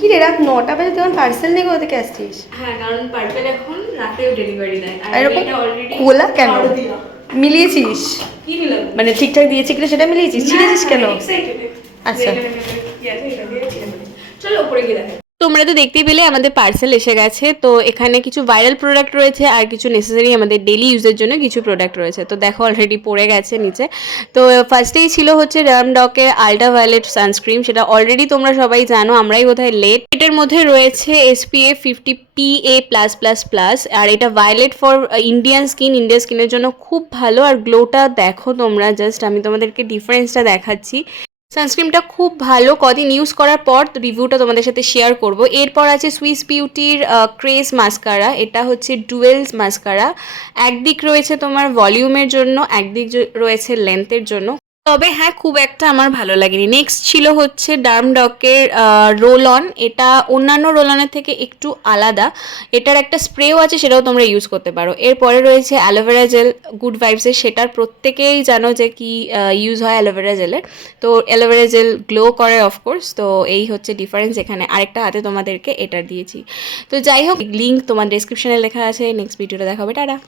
কি রে, রাত 9টা বাজে তখন পার্সেল নিয়ে কোথা থেকে আসছিস? হ্যাঁ, কারণ পার্পেল এখন রাতেও ডেলিভারি দেয়, আর এরকম এটা অলরেডি খোলা কেন? মিলিয়েছিস? কি নিলাম মানে ঠিকঠাক দিয়েছি কিনা সেটা মিলিয়েছিস? ছিঁড়েছিস কেন? আচ্ছা, চলো উপরে গিয়ে দেখা। তোমরা তো দেখতেই পেলে আমাদের পার্সেল এসে গেছে। তো এখানে কিছু ভাইরাল প্রোডাক্ট রয়েছে আর কিছু নেসেসারি আমাদের ডেলি ইউজের জন্য কিছু প্রোডাক্ট রয়েছে। তো দেখো অলরেডি পড়ে গেছে নিচে। তো ফার্স্টেই ছিল হচ্ছে ডার্মডকের আল্ট্রাভায়োলেট সানস্ক্রিন, সেটা অলরেডি তোমরা সবাই জানো, আমরাই বোধহয় লেট। এটার মধ্যে রয়েছে SPF 50 PA+++, আর এটা ভায়োলেট ফর ইন্ডিয়ান স্কিনের জন্য খুব ভালো। আর গ্লোটা দেখো তোমরা, জাস্ট আমি তোমাদেরকে ডিফারেন্সটা দেখাচ্ছি। সানস্ক্রিনটা খুব ভালো, কদিন ইউজ করার পর রিভিউটা তোমাদের সাথে শেয়ার করব। এরপর আছে সুইস বিউটির ক্রেস মাস্কারা, এটা হচ্ছে ডুয়েলস মাস্কারা। একদিক রয়েছে তোমার ভলিউমের জন্য, একদিক রয়েছে লেন্থের জন্য। তবে হ্যাঁ, খুব একটা আমার ভালো লাগেনি। নেক্সট ছিল হচ্ছে ডার্মডকের রোল অন, এটা অন্যান্য রোল অনের থেকে একটু আলাদা। এটার একটা স্প্রেও আছে, সেটাও তোমরা ইউজ করতে পারো। এরপরে রয়েছে অ্যালোভেরা জেল গুড ভাইবসের, সেটার প্রত্যেকেই জানো যে কি ইউজ হয় অ্যালোভেরা জেলের। তো অ্যালোভেরা জেল গ্লো করে অফকোর্স। তো এই হচ্ছে ডিফারেন্স এখানে। আরেকটা হাতে তোমাদেরকে এটার দিয়েছি। তো যাই হোক, লিঙ্ক তোমার ডেসক্রিপশনে লেখা আছে। নেক্সট ভিডিওটা দেখাবে, টাটা।